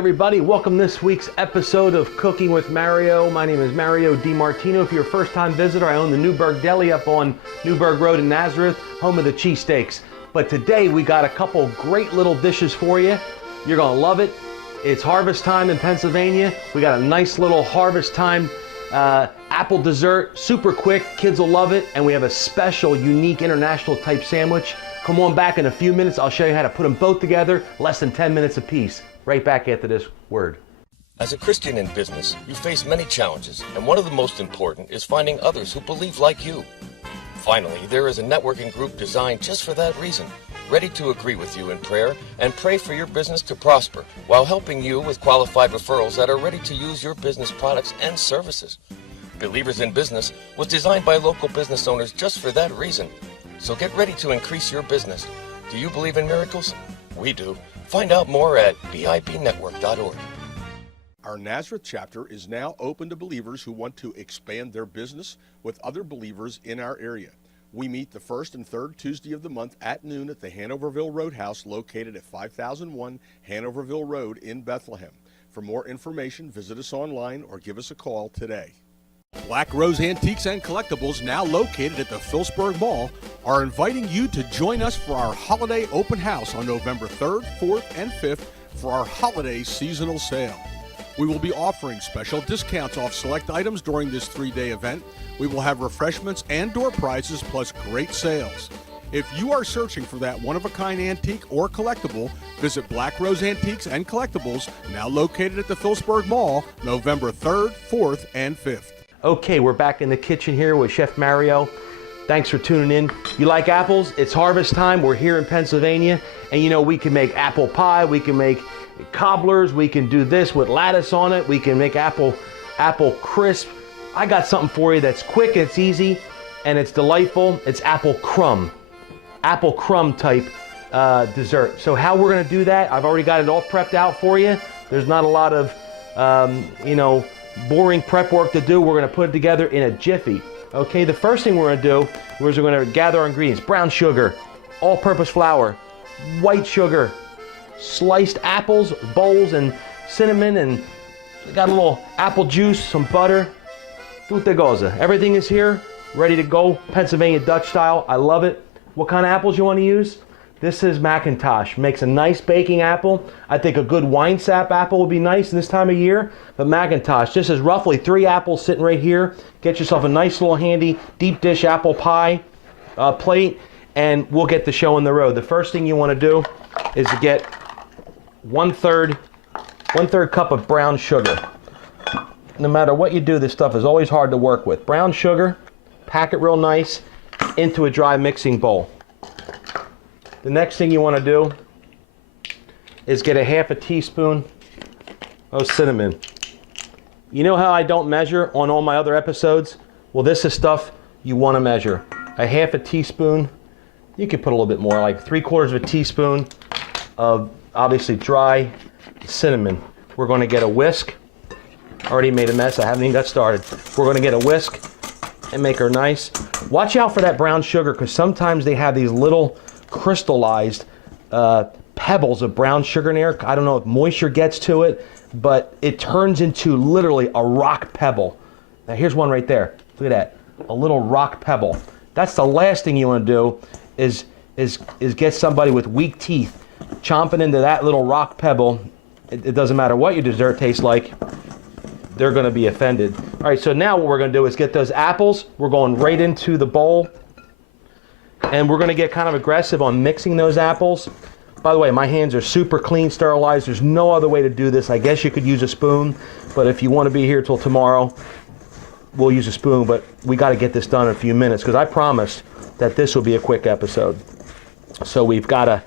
everybody, welcome to this week's episode of Cooking with Mario. My name is Mario DiMartino. If you're a first-time visitor, I own the Newburg Deli up on Newburg Road in Nazareth, home of the cheesesteaks. But today we got a couple great little dishes for you. You're gonna love it. It's harvest time in Pennsylvania. We got a nice little harvest time apple dessert, super quick, kids will love it. And we have a special, unique, international type sandwich. Come on back in a few minutes, I'll show you how to put them both together, less than 10 minutes apiece. Right back after this word. As a Christian in business, you face many challenges, and one of the most important is finding others who believe like you. Finally, there is a networking group designed just for that reason, ready to agree with you in prayer and pray for your business to prosper, while helping you with qualified referrals that are ready to use your business products and services. Believers in Business was designed by local business owners just for that reason. So get ready to increase your business. Do you believe in miracles? We do. Find out more at bibnetwork.org. Our Nazareth chapter is now open to believers who want to expand their business with other believers in our area. We meet the first and third Tuesday of the month at noon at the Hanoverville Roadhouse located at 5001 Hanoverville Road in Bethlehem. For more information, visit us online or give us a call today. Black Rose Antiques and Collectibles, now located at the Phillipsburg Mall, are inviting you to join us for our holiday open house on November 3rd, 4th, and 5th for our holiday seasonal sale. We will be offering special discounts off select items during this 3-day event. We will have refreshments and door prizes plus great sales. If you are searching for that one-of-a-kind antique or collectible, visit Black Rose Antiques and Collectibles, now located at the Phillipsburg Mall, November 3rd, 4th, and 5th. Okay, we're back in the kitchen here with Chef Mario. Thanks for tuning in. You like apples? It's harvest time. We're here in Pennsylvania. And you know, we can make apple pie, we can make cobblers, we can do this with lettuce on it, we can make apple crisp. I got something for you that's quick, it's easy, and it's delightful. It's apple crumb type dessert. So how we're gonna do that, I've already got it all prepped out for you. There's not a lot of, boring prep work to do. We're gonna put it together in a jiffy. Okay, the first thing we're gonna do is we're gonna gather our ingredients. Brown sugar, all-purpose flour, white sugar, sliced apples, bowls, and cinnamon, and got a little apple juice, some butter. Tutte cose. Everything is here, ready to go, Pennsylvania Dutch style. I love it. What kind of apples you wanna use? This is McIntosh. Makes a nice baking apple. I think a good wine sap apple would be nice this time of year, but McIntosh. This is roughly 3 apples sitting right here. Get yourself a nice little handy deep dish apple pie plate, and we'll get the show on the road. The first thing you want to do is to get one third cup of brown sugar. No matter what you do, this stuff is always hard to work with. Brown sugar, pack it real nice into a dry mixing bowl. The next thing you want to do is get a half a teaspoon of cinnamon. You know how I don't measure on all my other episodes? Well, this is stuff you want to measure. A half a teaspoon, you could put a little bit more, like 3/4 of a teaspoon of obviously dry cinnamon. We're going to get a whisk. Already made a mess, I haven't even got started. We're going to get a whisk and make her nice. Watch out for that brown sugar, because sometimes they have these little crystallized pebbles of brown sugar in there. I don't know if moisture gets to it, but it turns into literally a rock pebble. Now here's one right there. Look at that, a little rock pebble. That's the last thing you want to do is get somebody with weak teeth chomping into that little rock pebble. It doesn't matter what your dessert tastes like, they're going to be offended. All right, so now what we're going to do is get those apples. We're going right into the bowl. And we're going to get kind of aggressive on mixing those apples. By the way, my hands are super clean, sterilized. There's no other way to do this. I guess you could use a spoon, but if you want to be here till tomorrow, we'll use a spoon. But we got to get this done in a few minutes, because I promised that this will be a quick episode. So we've got to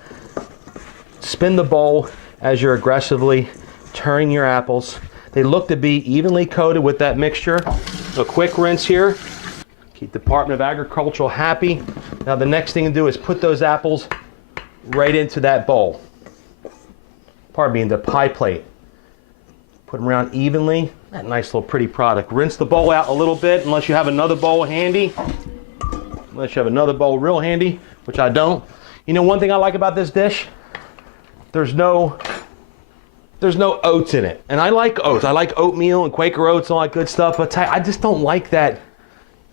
spin the bowl as you're aggressively turning your apples. They look to be evenly coated with that mixture. A quick rinse here. Keep Department of Agriculture happy. Now the next thing to do is put those apples right into that bowl. Pardon me, into the pie plate. Put them around evenly. That nice little pretty product. Rinse the bowl out a little bit, unless you have another bowl handy. Unless you have another bowl real handy, which I don't. You know one thing I like about this dish? There's no there's no oats in it. And I like oats. I like oatmeal and Quaker oats and all that good stuff, but I just don't like that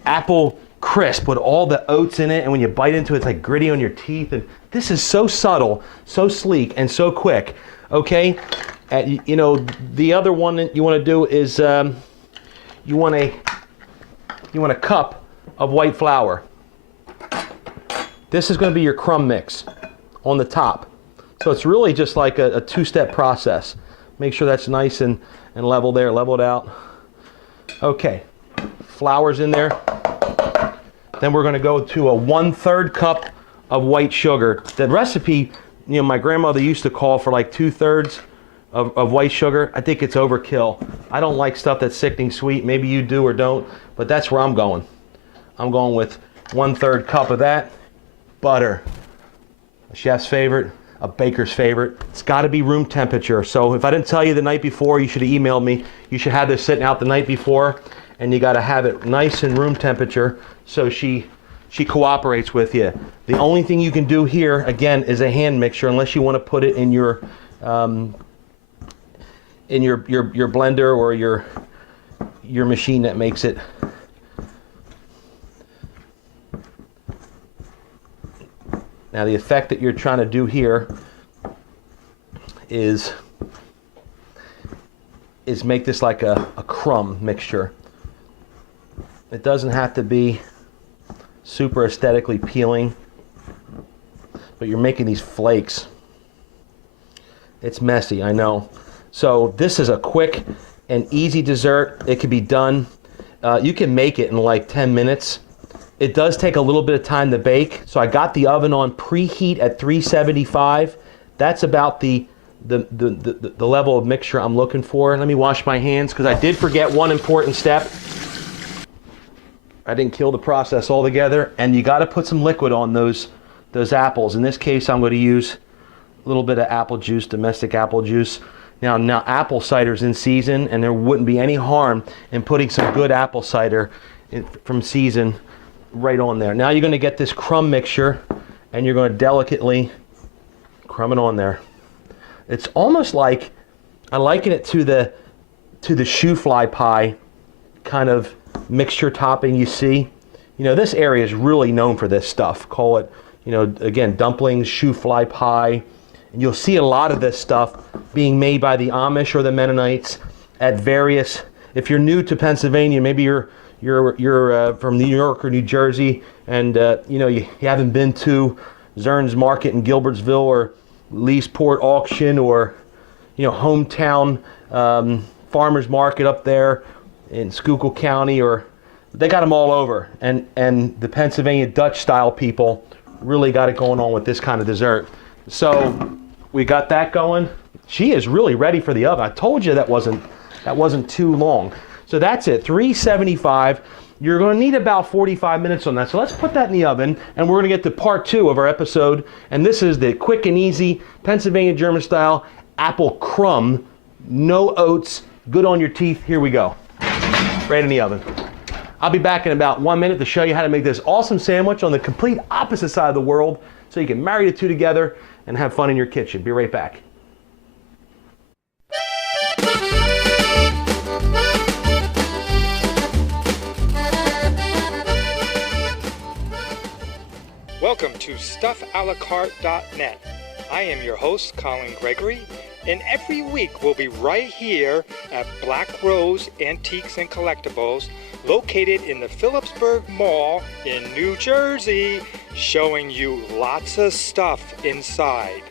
apple crisp with all the oats in it, and when you bite into it, it's like gritty on your teeth. And this is so subtle, so sleek, and so quick. Okay, you know, the other one that you want to do is you want a cup of white flour. This is going to be your crumb mix on the top. So it's really just like a two-step process. Make sure that's nice and level there, leveled out. Okay, flour's in there. Then we're going to go to a 1/3 cup of white sugar. The recipe, you know, my grandmother used to call for like 2/3 of white sugar. I think it's overkill. I don't like stuff that's sickening sweet. Maybe you do or don't, but that's where I'm going. I'm going with 1/3 cup of that. Butter, a chef's favorite, a baker's favorite. It's got to be room temperature. So if I didn't tell you the night before, you should have emailed me. You should have this sitting out the night before, and you got to have it nice and room temperature so she cooperates with you. The only thing you can do here, again, is a hand mixture, unless you want to put it in your blender or your machine that makes it. Now the effect that you're trying to do here is make this like a crumb mixture. It doesn't have to be super aesthetically appealing, but you're making these flakes. It's messy, I know. So this is a quick and easy dessert. It can be done. You can make it in like 10 minutes. It does take a little bit of time to bake. So I got the oven on preheat at 375. That's about the level of mixture I'm looking for. Let me wash my hands because I did forget one important step. I didn't kill the process altogether, and you got to put some liquid on those apples. In this case, I'm going to use a little bit of apple juice, domestic apple juice. Now apple cider's in season, and there wouldn't be any harm in putting some good apple cider from season right on there. Now you're going to get this crumb mixture, and you're going to delicately crumb it on there. It's almost like, I liken it to the shoe fly pie kind of mixture topping you see. You know, this area is really known for this stuff. Call it, you know, again, dumplings, shoe fly pie. And you'll see a lot of this stuff being made by the Amish or the Mennonites at various, if you're new to Pennsylvania, maybe you're from New York or New Jersey, and you know, you haven't been to Zern's Market in Gilbertsville or Leesport Auction or, you know, hometown farmers market up there in Schuylkill County, or they got them all over. And the Pennsylvania Dutch style people really got it going on with this kind of dessert. So we got that going. She is really ready for the oven. I told you that wasn't too long. So that's it, 375. You're going to need about 45 minutes on that. So let's put that in the oven, and we're going to get to part 2 of our episode. And this is the quick and easy Pennsylvania German style apple crumb, no oats, good on your teeth. Here we go. Right in the oven. I'll be back in about 1 minute to show you how to make this awesome sandwich on the complete opposite side of the world, so you can marry the two together and have fun in your kitchen. Be right back. Welcome to StuffAlaCarte.net. I am your host, Colin Gregory, and every week we'll be right here at Black Rose Antiques and Collectibles, located in the Phillipsburg Mall in New Jersey, showing you lots of stuff inside.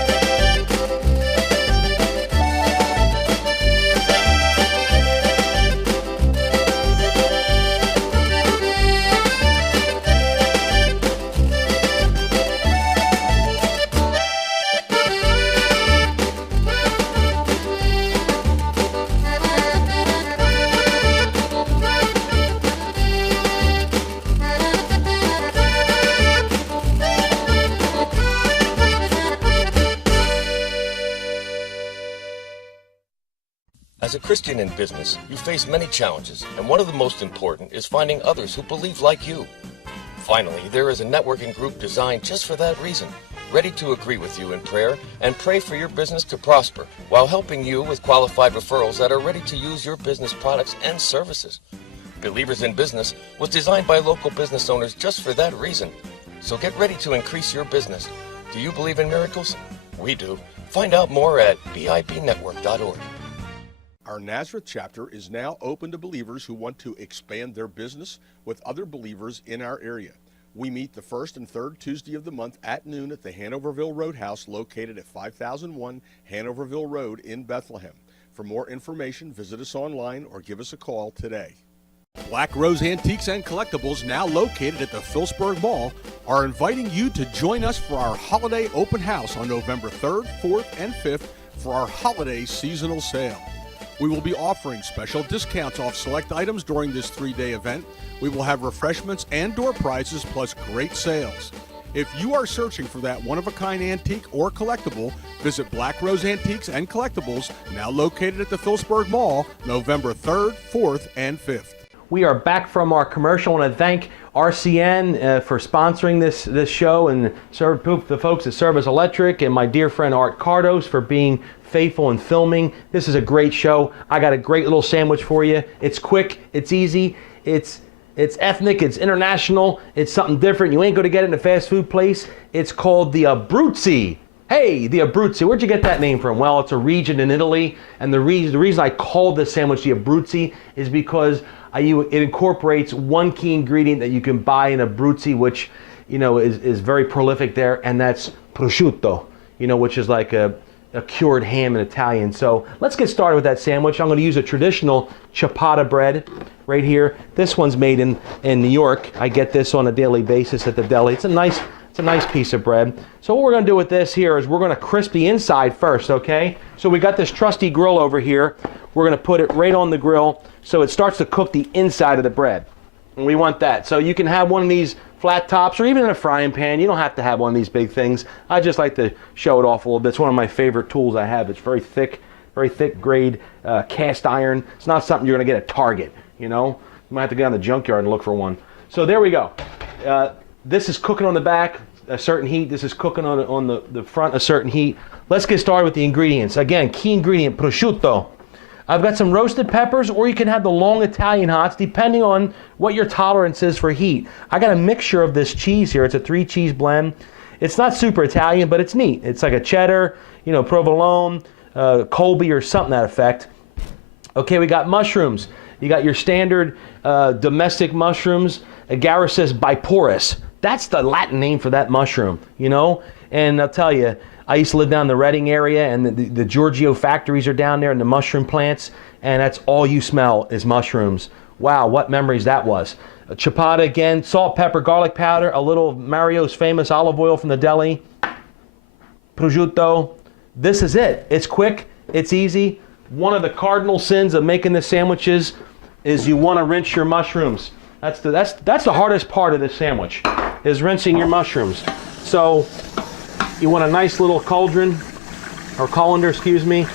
As a Christian in business, you face many challenges, and one of the most important is finding others who believe like you. Finally, there is a networking group designed just for that reason, ready to agree with you in prayer and pray for your business to prosper while helping you with qualified referrals that are ready to use your business products and services. Believers in Business was designed by local business owners just for that reason. So get ready to increase your business. Do you believe in miracles? We do. Find out more at bibnetwork.org. Our Nazareth chapter is now open to believers who want to expand their business with other believers in our area. We meet the first and third Tuesday of the month at noon at the Hanoverville Roadhouse located at 5001 Hanoverville Road in Bethlehem. For more information, visit us online or give us a call today. Black Rose Antiques and Collectibles, now located at the Phillipsburg Mall, are inviting you to join us for our holiday open house on November 3rd, 4th, and 5th for our holiday seasonal sale. We will be offering special discounts off select items during this 3-day event. We will have refreshments and door prizes plus great sales. If you are searching for that one-of-a-kind antique or collectible, visit Black Rose Antiques and Collectibles, now located at the Phillipsburg Mall, November 3rd, 4th, and 5th. We are back from our commercial. I want to thank RCN for sponsoring this show, and the folks at Service Electric, and my dear friend Art Cardos for being faithful in filming. This is a great show. I got a great little sandwich for you. It's quick, it's easy, it's ethnic, it's international, it's something different. You ain't going to get it in a fast food place. It's called the Abruzzi. Hey, the Abruzzi. Where'd you get that name from? Well, it's a region in Italy, and the reason I called this sandwich the Abruzzi is because it incorporates one key ingredient that you can buy in Abruzzi, which is very prolific there, and that's prosciutto, which is like a cured ham in Italian. So let's get started with that sandwich. I'm going to use a traditional ciabatta bread right here. This one's made in New York. I get this on a daily basis at the deli. It's a nice piece of bread. So what we're going to do with this here is we're going to crisp the inside first, okay? So we got this trusty grill over here. We're going to put it right on the grill so it starts to cook the inside of the bread. And we want that. So you can have one of these flat tops or even in a frying pan. You don't have to have one of these big things. I just like to show it off a little bit. It's one of my favorite tools I have. It's very thick grade cast iron. It's not something you're going to get at Target, You might have to go down the junkyard and look for one. So there we go. This is cooking on the back, a certain heat. This is cooking on the front, a certain heat. Let's get started with the ingredients. Again, key ingredient, prosciutto. I've got some roasted peppers, or you can have the long Italian hots, depending on what your tolerance is for heat. I got a mixture of this cheese here. It's a 3-cheese blend. It's not super Italian, but it's neat. It's like a cheddar, provolone, Colby, or something to that effect. Okay, we got mushrooms. You got your standard domestic mushrooms, Agaricus biporus. That's the Latin name for that mushroom, And I'll tell you, I used to live down in the Reading area, and the Giorgio factories are down there, and the mushroom plants, and that's all you smell is mushrooms. Wow, what memories that was. A ciabatta again, salt, pepper, garlic powder, a little Mario's famous olive oil from the deli, prosciutto. This is it. It's quick, it's easy. One of the cardinal sins of making the sandwiches is you want to rinse your mushrooms. That's the hardest part of this sandwich, is rinsing your mushrooms. So you want a nice little cauldron, or colander, excuse me.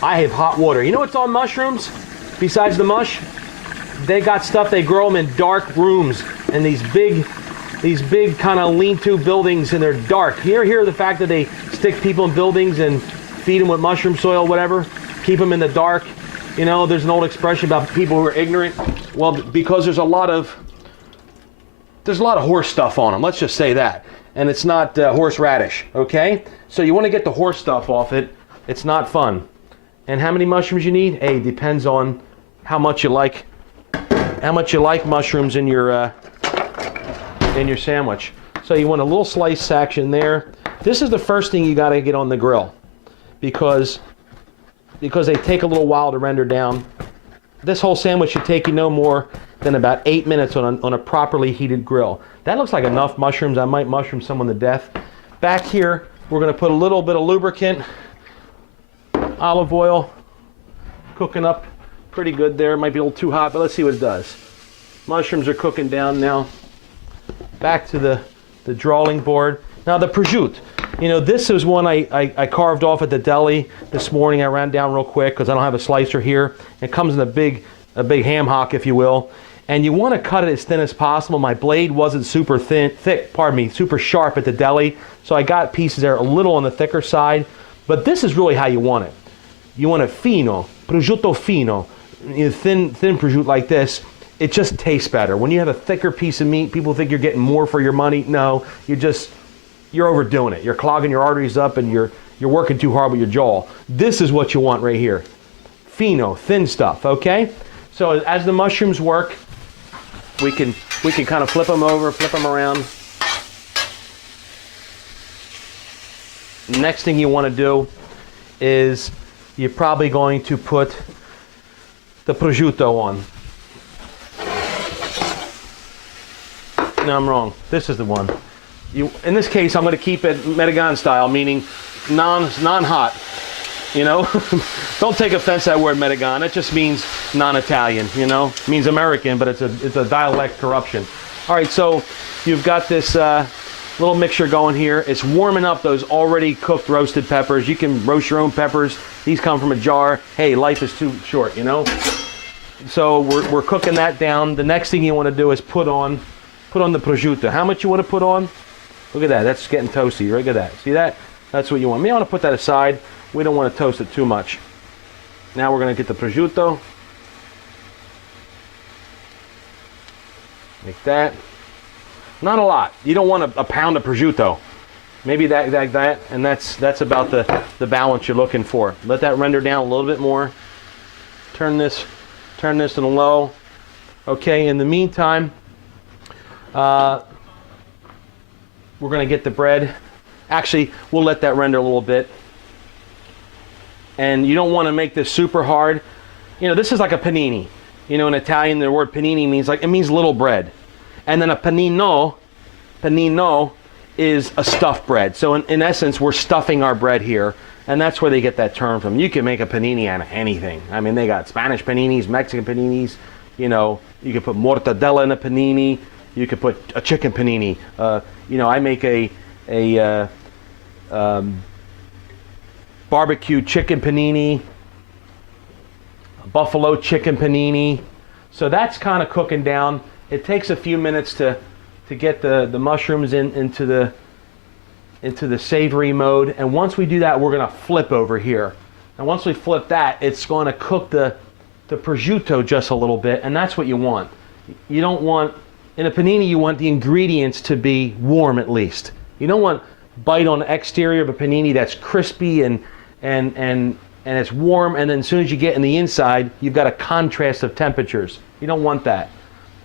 I have hot water. You know what's on mushrooms besides the mush? They got stuff, they grow them in dark rooms, in these big kind of lean-to buildings, and they're dark. You ever hear the fact that they stick people in buildings and feed them with mushroom soil, whatever, keep them in the dark? There's an old expression about people who are ignorant. Well, because there's a lot of horse stuff on them, let's just say that. And it's not horseradish, okay? So you want to get the horse stuff off it. It's not fun. And how many mushrooms you need? Hey, depends on how much you like mushrooms in your sandwich. So you want a little slice section there. This is the first thing you got to get on the grill because they take a little while to render down. This whole sandwich should take you no more than about 8 minutes on a properly heated grill. That looks like enough mushrooms. I might mushroom someone to death. Back here, we're going to put a little bit of lubricant, olive oil, cooking up pretty good there. It might be a little too hot, but let's see what it does. Mushrooms are cooking down now. Back to the drawing board. Now the prosciutto. This is one I carved off at the deli this morning. I ran down real quick because I don't have a slicer here. It comes in a big ham hock, if you will. And you want to cut it as thin as possible. My blade wasn't super thick, pardon me, super sharp at the deli. So I got pieces that are a little on the thicker side. But this is really how you want it. You want it fino, prosciutto fino. Thin prosciutto like this, it just tastes better. When you have a thicker piece of meat, people think you're getting more for your money. No, you're overdoing it. You're clogging your arteries up and you're working too hard with your jaw. This is what you want right here. Fino, thin stuff, okay? So as the mushrooms work, we can kind of flip them over, flip them around. Next thing you want to do is you're probably going to put the prosciutto on. No, I'm wrong. This is the one. In this case, I'm going to keep it Mexican style, meaning non-hot. You know, don't take offense to that word Mexican. It just means non-Italian. You know, it means American, but it's a dialect corruption. All right, so you've got this little mixture going here. It's warming up those already cooked roasted peppers. You can roast your own peppers. These come from a jar. Hey, life is too short, you know. So we're cooking that down. The next thing you want to do is put on the prosciutto. How much you want to put on? Look at that. That's getting toasty. Look at that. See that? That's what you want. Me, I want to put that aside. We don't want to toast it too much. Now we're going to get the prosciutto. Like that. Not a lot. You don't want a pound of prosciutto. Maybe that, and that's about the balance you're looking for. Let that render down a little bit more. Turn this to the low. Okay, in the meantime, we're going to get the bread. Actually, we'll let that render a little bit. And you don't want to make this super hard. You know, this is like a panini. You know, in Italian, the word panini means little bread. And then a panino is a stuffed bread. So in essence, we're stuffing our bread here. And that's where they get that term from. You can make a panini out of anything. I mean, they got Spanish paninis, Mexican paninis. You know, you can put mortadella in a panini. You could put a chicken panini. You know, I make a barbecue chicken panini, a buffalo chicken panini. So that's kind of cooking down. It takes a few minutes to get the mushrooms into the savory mode. And once we do that, we're going to flip over here. And once we flip that, it's going to cook the prosciutto just a little bit. And that's what you want. You don't want, in a panini, you want the ingredients to be warm at least. You don't want bite on the exterior of a panini that's crispy and it's warm, and then as soon as you get in the inside, you've got a contrast of temperatures. You don't want that.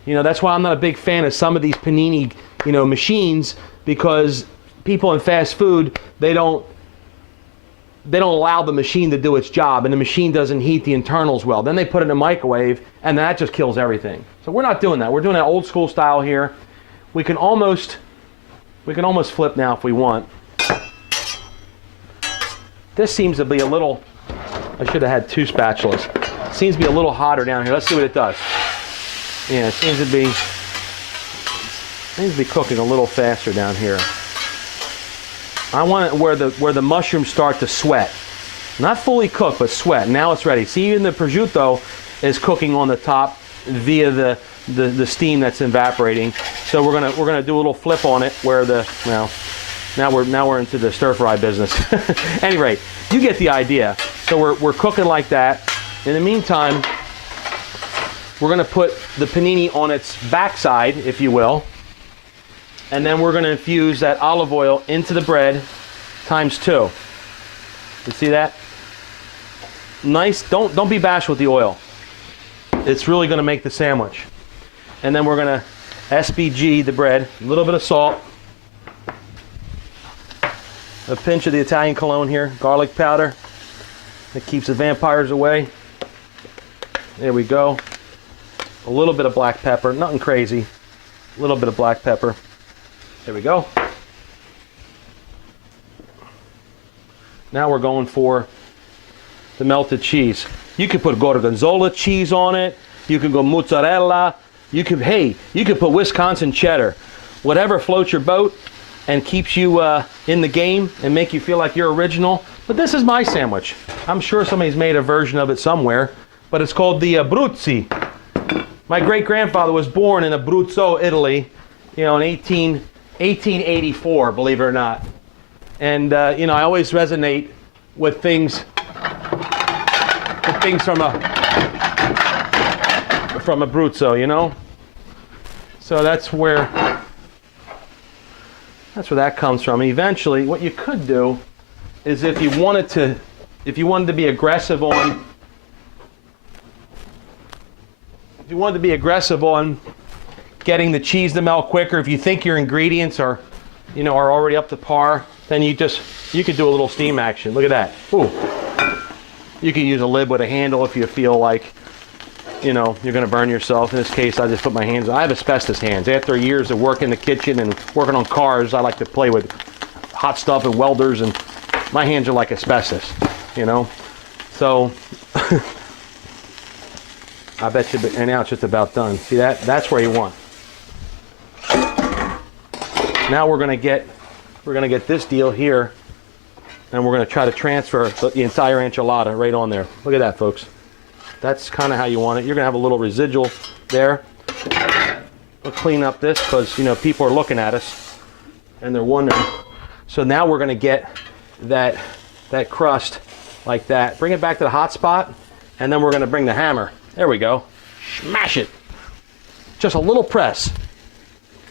You know, that's why I'm not a big fan of some of these panini, you know, machines, because people in fast food, they don't allow the machine to do its job, and the machine doesn't heat the internals well. Then they put it in a microwave, and that just kills everything. So we're not doing that. We're doing that old school style here. We can almost flip now if we want. This seems to be a little, I should have had 2 spatulas. It seems to be a little hotter down here. Let's see what it does. Yeah, it seems to be cooking a little faster down here. I want it where the mushrooms start to sweat. Not fully cooked, but sweat. Now it's ready. See, even the prosciutto is cooking on the top via the steam that's evaporating. So we're gonna do a little flip on it where now we're into the stir fry business. Anyway, you get the idea. So we're cooking like that. In the meantime, we're gonna put the panini on its backside, if you will, and then we're gonna infuse that olive oil into the bread ×2. You see that? Nice. Don't be bashful with the oil. It's really gonna make the sandwich. And then we're gonna SPG the bread, a little bit of salt, a pinch of the Italian cologne here, garlic powder. That keeps the vampires away. There we go. A little bit of black pepper, nothing crazy. A little bit of black pepper. There we go. Now we're going for the melted cheese. You could put gorgonzola cheese on it. You could go mozzarella. You could put Wisconsin cheddar. Whatever floats your boat and keeps you in the game and make you feel like you're original. But this is my sandwich. I'm sure somebody's made a version of it somewhere, but it's called the Abruzzi. My great-grandfather was born in Abruzzi, Italy, you know, in 1884, believe it or not. And, you know, I always resonate with things from Abruzzi, you know? So that's where that comes from. And eventually, what you could do is if you wanted to be aggressive on getting the cheese to melt quicker, if you think your ingredients are already up to par, then you could do a little steam action. Look at that. Ooh. You can use a lid with a handle if you feel like, you know, you're going to burn yourself. In this case, I just put my hands. I have asbestos hands. After years of work in the kitchen and working on cars, I like to play with hot stuff and welders, and my hands are like asbestos, you know. So I bet you, and now it's just about done. See that? That's where you want. Now we're gonna get this deal here, and we're gonna try to transfer the entire enchilada right on there. Look at that, folks. That's kind of how you want it. You're gonna have a little residual there. We'll clean up this because, you know, people are looking at us and they're wondering. So now we're gonna get that crust like that. Bring it back to the hot spot, and then we're gonna bring the hammer. There we go. Smash it. Just a little press.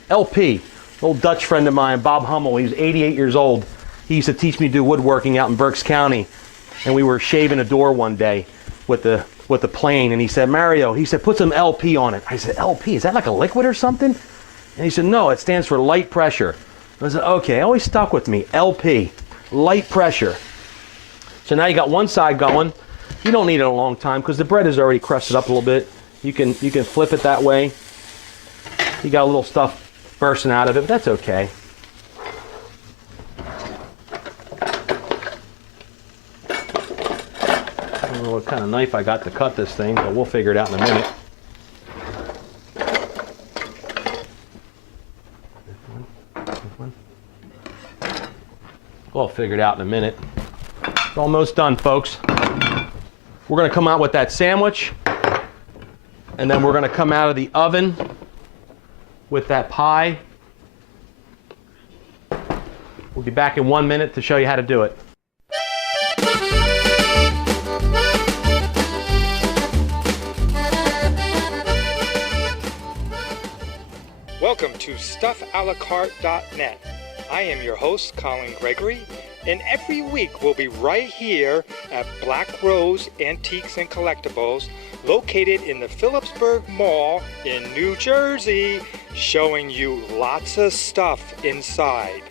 LP, old Dutch friend of mine, Bob Hummel. He was 88 years old. He used to teach me to do woodworking out in Berks County, and we were shaving a door one day with the plane, and he said, Mario, he said, put some LP on it. I said, LP, is that like a liquid or something? And he said, no, it stands for light pressure. I said, okay, it always stuck with me, LP, light pressure. So now you got one side going. You don't need it a long time because the bread is already crusted up a little bit. You can flip it that way. You got a little stuff bursting out of it, but that's okay. I don't know what kind of knife I got to cut this thing, but we'll figure it out in a minute. We'll figure it out in a minute. It's almost done, folks. We're going to come out with that sandwich, and then we're going to come out of the oven with that pie. We'll be back in 1 minute to show you how to do it. Welcome to StuffAlaCarte.net. I am your host, Colin Gregory, and every week we'll be right here at Black Rose Antiques and Collectibles, located in the Phillipsburg Mall in New Jersey, showing you lots of stuff inside.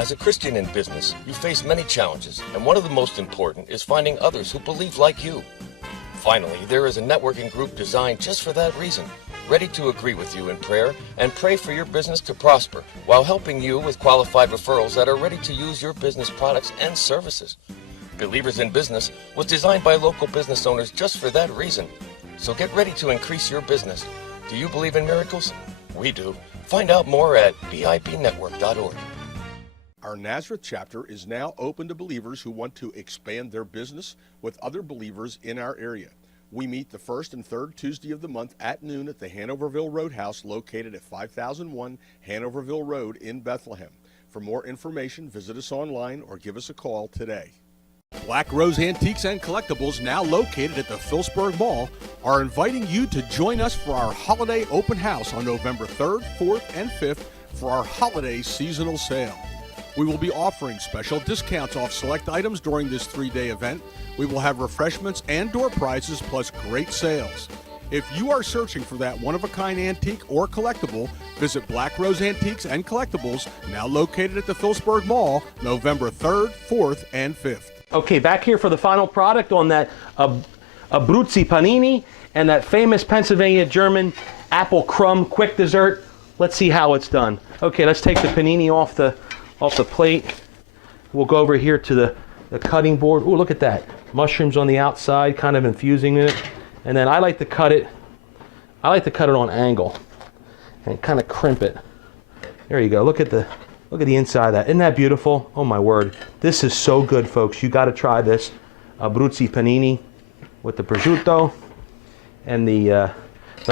As a Christian in business, you face many challenges, and one of the most important is finding others who believe like you. Finally, there is a networking group designed just for that reason, ready to agree with you in prayer and pray for your business to prosper, while helping you with qualified referrals that are ready to use your business products and services. Believers in Business was designed by local business owners just for that reason. So get ready to increase your business. Do you believe in miracles? We do. Find out more at bibnetwork.org. Our Nazareth chapter is now open to believers who want to expand their business with other believers in our area. We meet the first and third Tuesday of the month at noon at the Hanoverville Roadhouse located at 5001 Hanoverville Road in Bethlehem. For more information, visit us online or give us a call today. Black Rose Antiques and Collectibles, now located at the Phillipsburg Mall, are inviting you to join us for our holiday open house on November 3rd, 4th, and 5th for our holiday seasonal sale. We will be offering special discounts off select items during this 3-day event. We will have refreshments and door prizes plus great sales. If you are searching for that one-of-a-kind antique or collectible, visit Black Rose Antiques and Collectibles, now located at the Phillipsburg Mall, November 3rd, 4th, and 5th. Okay, back here for the final product on that Abruzzi panini and that famous Pennsylvania German apple crumb quick dessert. Let's see how it's done. Okay, let's take the panini off the plate. We'll go over here to the cutting board. Oh, look at that. Mushrooms on the outside, kind of infusing it. And then I like to cut it on angle and kind of crimp it. There you go. Look at the inside of that. Isn't that beautiful? Oh my word. This is so good, folks. You got to try this. Abruzzi panini with the prosciutto and the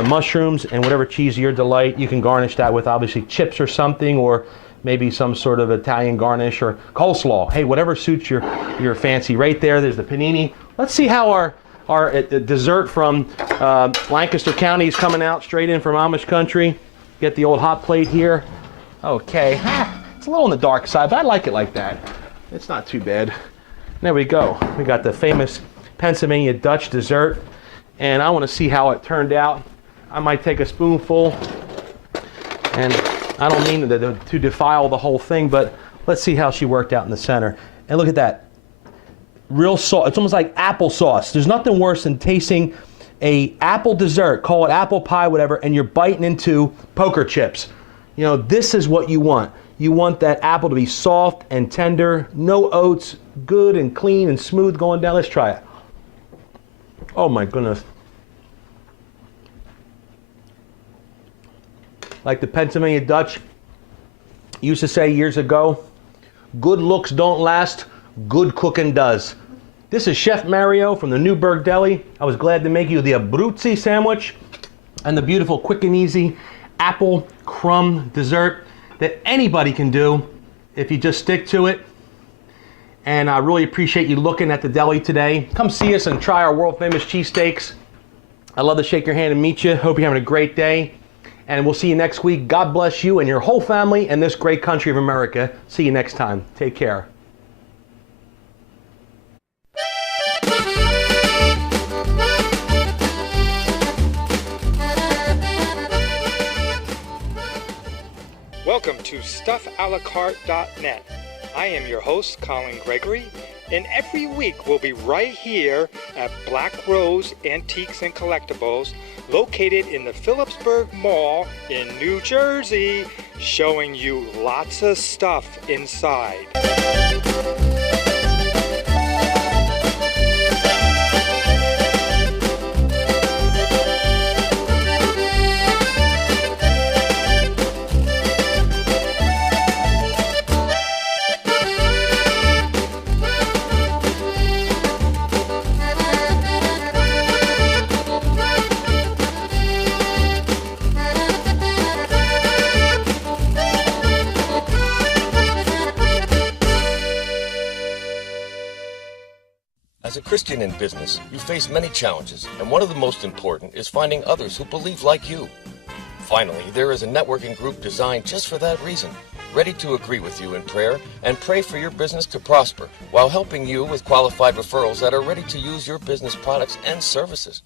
mushrooms and whatever cheese of your delight. You can garnish that with obviously chips or something, or maybe some sort of Italian garnish or coleslaw. Hey, whatever suits your fancy. Right there, there's the panini. Let's see how our dessert from Lancaster County is coming out straight in from Amish country. Get the old hot plate here. Okay, it's a little on the dark side, but I like it like that. It's not too bad. There we go. We got the famous Pennsylvania Dutch dessert, and I want to see how it turned out. I might take a spoonful, and I don't mean to defile the whole thing, but let's see how she worked out in the center. And look at that. Real sauce. It's almost like applesauce. There's nothing worse than tasting a apple dessert, call it apple pie, whatever, and you're biting into poker chips. You know, this is what you want. You want that apple to be soft and tender, no oats, good and clean and smooth going down. Let's try it. Oh my goodness. Like the Pennsylvania Dutch used to say years ago, good looks don't last, good cooking does. This is Chef Mario from the Newburg Deli. I was glad to make you the Abruzzi sandwich and the beautiful quick and easy apple crumb dessert that anybody can do if you just stick to it. And I really appreciate you looking at the deli today. Come see us and try our world famous cheesesteaks. I'd love to shake your hand and meet you. Hope you're having a great day. And we'll see you next week. God bless you and your whole family and this great country of America. See you next time. Take care. Welcome to StuffAlaCarte.net. I am your host, Colin Gregory, and every week we'll be right here at Black Rose Antiques and Collectibles, located in the Phillipsburg Mall in New Jersey, showing you lots of stuff inside. As a Christian in business, you face many challenges, and one of the most important is finding others who believe like you. Finally, there is a networking group designed just for that reason, ready to agree with you in prayer and pray for your business to prosper, while helping you with qualified referrals that are ready to use your business products and services.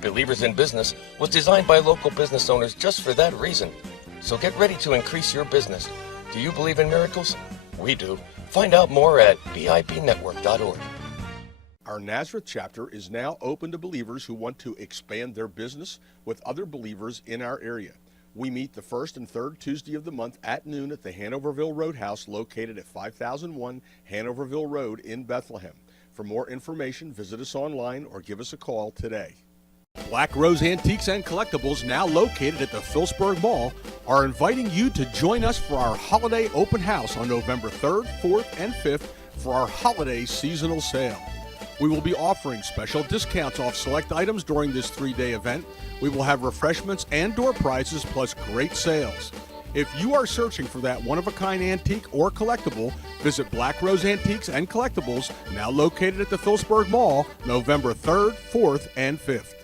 Believers in Business was designed by local business owners just for that reason. So get ready to increase your business. Do you believe in miracles? We do. Find out more at bibnetwork.org. Our Nazareth chapter is now open to believers who want to expand their business with other believers in our area. We meet the first and third Tuesday of the month at noon at the Hanoverville Roadhouse located at 5001 Hanoverville Road in Bethlehem. For more information, visit us online or give us a call today. Black Rose Antiques and Collectibles, now located at the Phillipsburg Mall, are inviting you to join us for our holiday open house on November 3rd, 4th, and 5th for our holiday seasonal sale. We will be offering special discounts off select items during this 3-day event. We will have refreshments and door prizes plus great sales. If you are searching for that one-of-a-kind antique or collectible, visit Black Rose Antiques and Collectibles, now located at the Phillipsburg Mall, November 3rd, 4th, and 5th.